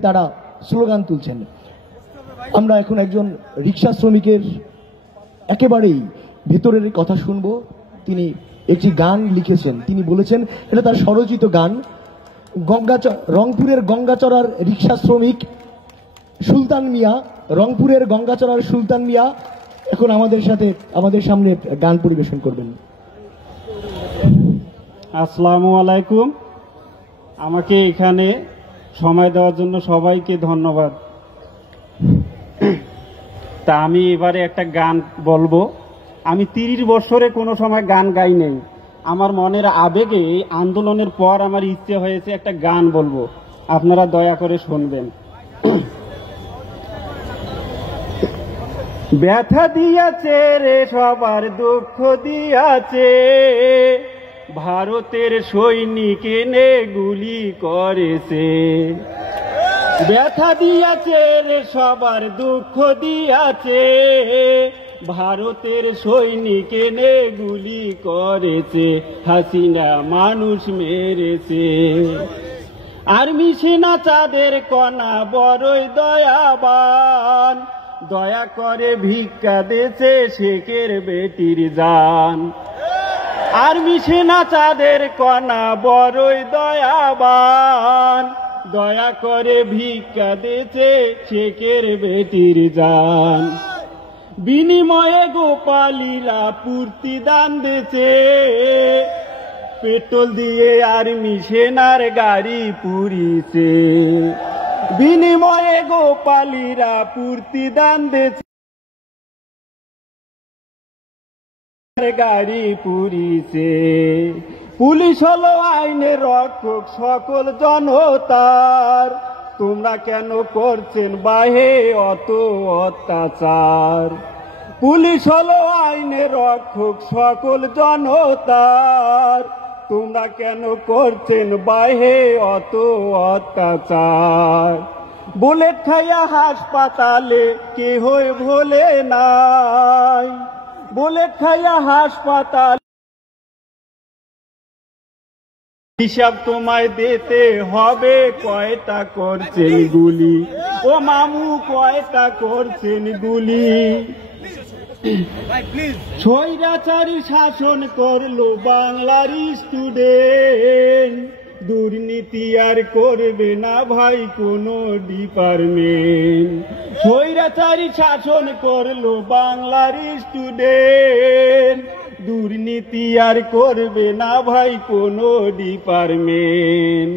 তারা স্লোগান তুলছেন। আমরা এখন একজন রিক্সা শ্রমিকের একেবারেই ভেতরের কথা শুনবো। তিনি একটি গান লিখেছেন, তিনি বলেছেন এটা তার স্বরচিত গান। রংপুরের গঙ্গাচড়ার রিক্সা শ্রমিক সুলতান মিয়া, রংপুরের গঙ্গাচড়ার সুলতান মিয়া এখন আমাদের সামনে গান পরিবেশন করবেন। আসসালামু আলাইকুম। আমাকে এখানে সময় দেওয়ার জন্য সবাইকে ধন্যবাদ। তা আমি এবারে একটা গান বলবো। আমি 30 বছরে কোনো সময় গান গাই নাই। আমার মনের আবেগে এই আন্দোলনের পর আমার ইচ্ছে হয়েছে একটা গান বলবো, আপনারা দয়া করে শুনবেন। ব্যথা দিয়াছে রে সবার দুঃখ দিয়াছে, ভারতের সৈনিক এনে গুলি করেছে। ব্যথা দিয়াছে রে সবার দুঃখ দিয়াছে, ভারতের সৈনিক এনে গুলি করেছে। হাসিনা মানুষ মেরেছে। আর্মি সেনা চাঁদের কণা বড়ই দয়াবান, দয়া করে ভিক্ষা দেছে শেখের বেটির জান। আর্মি সেনা চাঁদের কণা বড়ই দয়াবান, দয়া করে ভিক্ষা দেছে শেখের বেটির জান। বিনিময়ে গোপালীরা পূর্তি দান দেছে, পেট্রোল দিয়ে আর্মি সেনার গাড়ি পুড়িছে। বিনিময়ে গোপালীরা পূর্তি দান দেছে, গাড়ি পুড়িছে। পুলিশ হলো আইনের রক্ষক সকল জনতার, তোমরা কেন করছেন বাহে অত অত্যাচার। পুলিশ হলো আইনের রক্ষক সকল জনতার, তোমরা কেন করছেন বাহে অত অত্যাচার। বুলেট খাইয়া হাসপাতালে কেহই ভোলে নাই, বুলেট খাইয়া হাসপাতাল হিসাব তোমায় দিতে হবে। কয়টা করছেন গুলি ও মামু, কয়টা করছেন গুলি। স্বৈরাচারী শাসন করলো বাংলার স্টুডেন্ট, দুর্নীতি আর করবে না ভাই কোনো ডিপার্টমেন্ট। স্বৈরাচারী শাসন করলো বাংলার স্টুডেন্ট, দুর্নীতি আর করবে না ভাই কোনো ডিপার্টমেন্ট।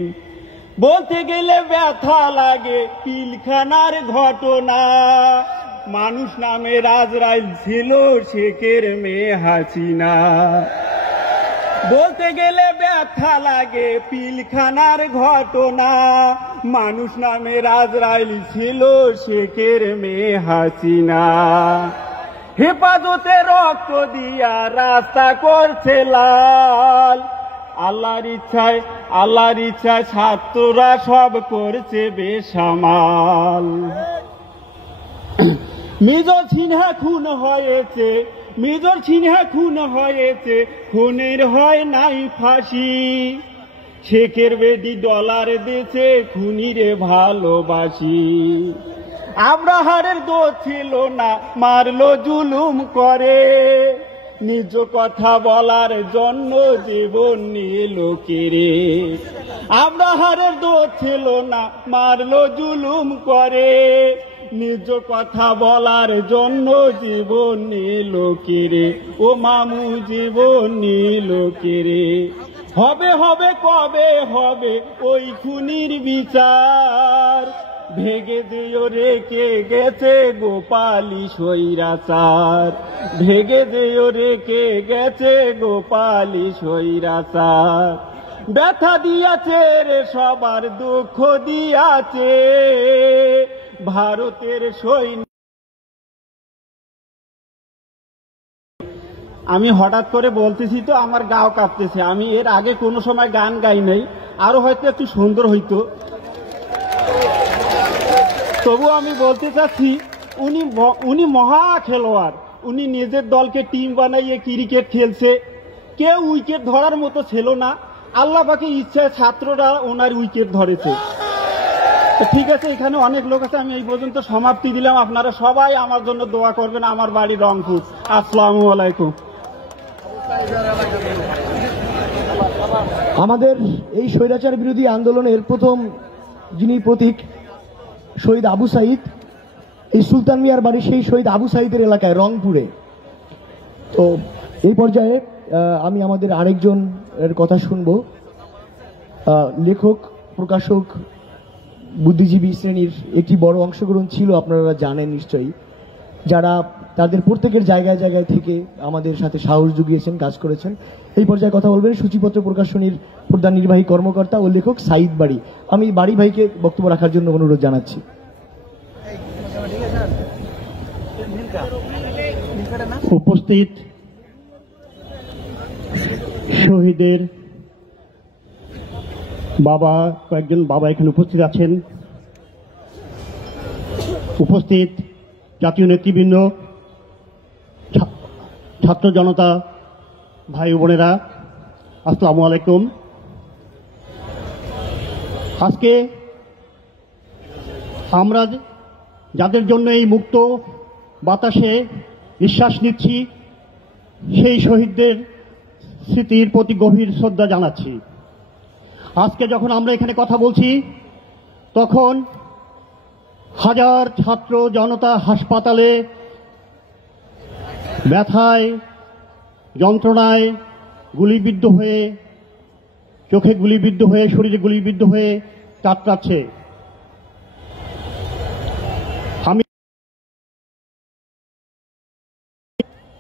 বলতে গেলে ব্যথা লাগে পিলখানার ঘটনা, মানুষ নামে রাজরাইল ছিল শেখের মেয়ে হাসিনা। বলতে গেলে ব্যথা লাগে পিলখানার ঘটনা, মানুষ নামে রাজরাইল ছিল শেখের মেয়ে হাসিনা। হেফাজতে রক্ত দিয়া রাস্তা করছে লাল, আল্লাহর ইচ্ছায় ছাত্ররা সব করছে বেসামাল। মেজর সিনহা খুন হয়েছে, মেজর সিনহা খুন হয়েছে, খুনের হয় নাই ফাঁসি। শেখের বেটি ডলার দিয়েছে, খুনিরে ভালোবাসি। আব্রাহারের দোষ ছিল না, মারলো জুলুম করে, নিজ কথা বলার জন্য জীবন নিল কেড়ে। আব্রাহারের দোষ ছিল না, মারলো জুলুম করে, নিজ কথা বলার জন্য জীবন নিল কেড়ে। ও মামু জীবন নিল কেড়ে। হবে হবে কবে হবে ওই খুনির বিচার, ভেগে দিও রেখে গেছে গোপালী স্বৈরাচার, ভেগে দিও রেখে গেছে গোপালী স্বৈরাচার। ব্যথা দিয়াছে রে সবার দুঃখ দিয়াছে, ভারতের সৈনিক। আমি হঠাৎ করে বলতেছি তো আমার গাও কাঁপতেছে। আমি এর আগে কোনো সময় গান গাই নাই, আরো হয়তো একটু সুন্দর হইতো। তবু আমি বলতে চাচ্ছি উনি মহা খেলোয়াড়। উনি নিজের দলকে টিম বানাইয়ে ক্রিকেট খেলছে, কেউ উইকেট ধরার মতো ছিল না। আল্লাহ পাকের ইচ্ছায় ছাত্ররা ওনার উইকেট ধরেছে। তো ঠিক আছে, এখানে অনেক লোক আছে, আমি এই পর্যন্ত সমাপ্তি দিলাম। আপনারা সবাই আমার জন্য দোয়া করবেন। আমার বাড়ি রংপুর। আসসালামু আলাইকুম। আমাদের এই স্বৈরাচার বিরোধী আন্দোলনের প্রথম যিনি প্রতীক শহীদ আবু সাইদ, এই সুলতান মিয়ার বাড়ি সেই শহীদ আবু সাইদের এলাকায় রংপুরে। তো এই পর্যায়ে আমি আমাদের আরেকজন এর কথা শুনবো। লেখক, প্রকাশক, বুদ্ধিজীবী শ্রেণীর একটি বড় অংশগ্রহণ ছিল, আপনারা জানেন নিশ্চয়ই, যারা তাদের প্রত্যেকের জায়গায় জায়গায় থেকে আমাদের সাথে সাহস জুগিয়েছেন, কাজ করেছেন। এই পর্যায়ে কথা বলবেন সূচিপত্র প্রকাশনীর প্রধান নির্বাহী কর্মকর্তা ও লেখক সাইদ বাড়ি। আমি বাড়ি ভাইকে বক্তব্য রাখার জন্য অনুরোধ জানাচ্ছি। উপস্থিত শহীদের বাবা, কয়েকজন বাবা এখানে উপস্থিত আছেন। উপস্থিত জাতীয় নেতৃবৃন্দ, ছাত্র জনতা, ভাই বোনেরা, আসসালামু আলাইকুম। আজকে আমরা যাদের জন্য এই মুক্ত বাতাসে নিঃশ্বাস নিচ্ছি, সেই শহীদদের স্মৃতির প্রতি গভীর শ্রদ্ধা জানাচ্ছি। আজকে যখন আমরা এখানে কথা বলছি, তখন হাজার ছাত্র জনতা হাসপাতালে ব্যথায়, যন্ত্রণায় গুলিবিদ্ধ হয়ে, চোখে গুলিবিদ্ধ হয়ে, শরীরে গুলিবিদ্ধ হয়ে কাতরাচ্ছে। আমি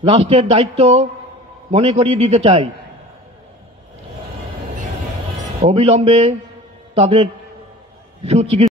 রাষ্ট্রের দায়িত্ব মনে করিয়ে দিতে চাই, অবিলম্বে তাদের সুচিকিৎসা